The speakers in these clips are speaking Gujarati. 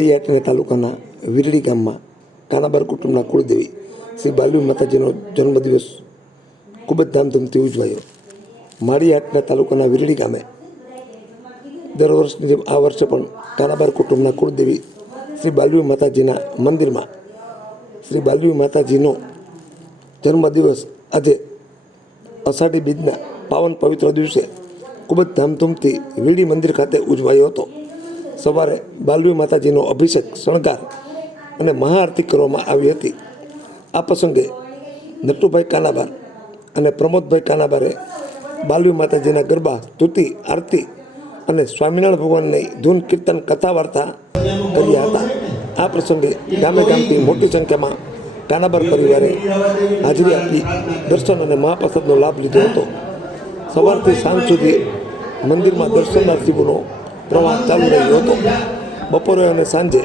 યાત્રા તાલુકાના વીરડી ગામમાં કાનાબાર કુટુંબના કુળદેવી શ્રી બાલવી માતાજીનો જન્મદિવસ ખૂબ જ ધામધૂમથી ઉજવાયો. માળીયાટના તાલુકાના વીરડી ગામે દર વર્ષની જેમ આ વર્ષે પણ કાનાબાર કુટુંબના કુળદેવી શ્રી બાલવી માતાજીના મંદિરમાં શ્રી બાલવી માતાજીનો જન્મદિવસ આજે અષાઢી બીજના પાવન પવિત્ર દિવસે ખૂબ જ ધામધૂમથી વીરડી મંદિર ખાતે ઉજવાયો હતો. સવારે બાલવી માતાજીનો અભિષેક, શણગાર અને મહાઆરતી કરવામાં આવી હતી. આ પ્રસંગે નટુભાઈ કાનાબાર અને પ્રમોદભાઈ કાનાબારે બાલવી માતાજીના ગરબા, સ્તુતિ, આરતી અને સ્વામિનારાયણ ભગવાનની ધૂન, કીર્તન, કથા વાર્તા કર્યા હતા. આ પ્રસંગે ગામે ગામથી મોટી સંખ્યામાં કાનાબાર પરિવારે હાજરી આપી દર્શન અને મહાપ્રસાદનો લાભ લીધો હતો. સવારથી સાંજ સુધી મંદિરમાં દર્શનાર્થીઓનો પ્રવાહ ચાલુ રહ્યો હતો. બપોરે અને સાંજે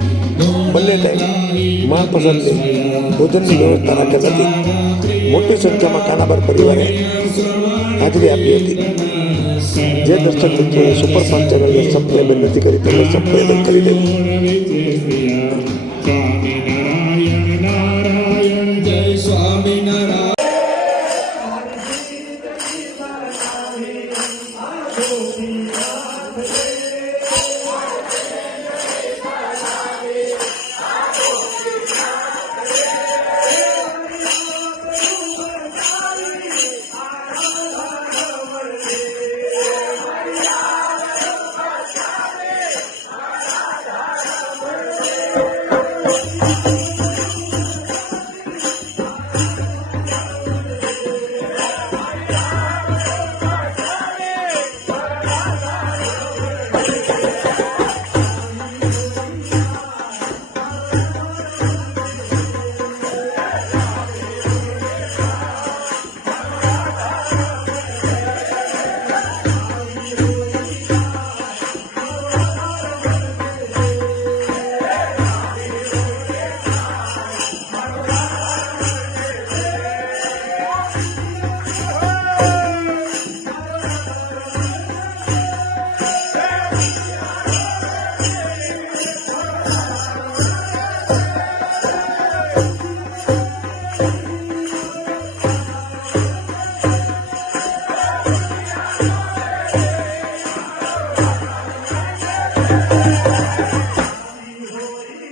બંને ટાઈમ મહાપ્રસાદની ભોજનની વ્યવસ્થા રાખેલ હતી. મોટી સંખ્યામાં કાનાબાર પરિવારે હાજરી આપી હતી. જે દર્શક મિત્રોએ સુપરફાસ્ટ ચેનલને સબસ્ક્રાઈબ નથી કરી તેમને સબસ્ક્રાઈબ કરી દેવું.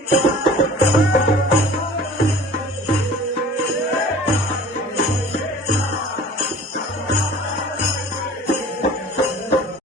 you.